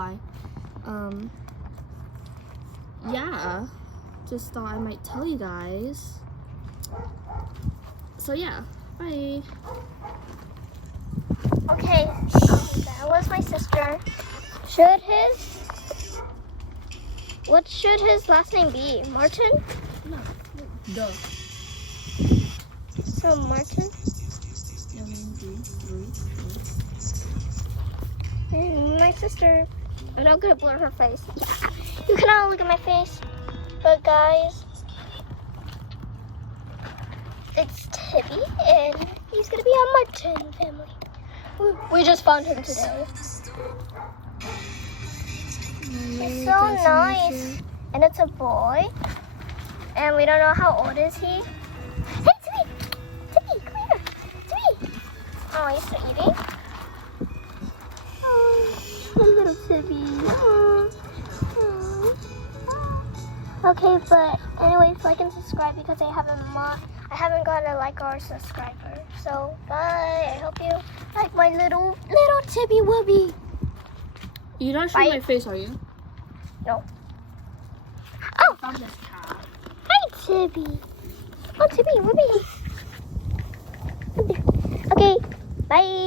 why. Yeah, just thought I might tell you guys. So yeah, bye. Okay, that was my sister. What should his last name be? Martin? No, duh. So Martin? And my sister. I'm not gonna blur her face. Yeah. You cannot look at my face. But guys, it's Tibby and he's gonna be a Martin family. We just found him today. He's so nice. And it's a boy. And we don't know how old is he. Hey, Tibby! Tibby, come here! Tibby! Oh, he's still eating? Oh, my little Tibby. Oh. Okay, but anyways, like and subscribe because I haven't gotten a like or a subscriber. So, bye. I hope you like my little Tibby Wooby. You're not showing my face, are you? No. Oh! I found this cat. Hi, Tibby. Oh, Tibby, Wooby. Okay, bye.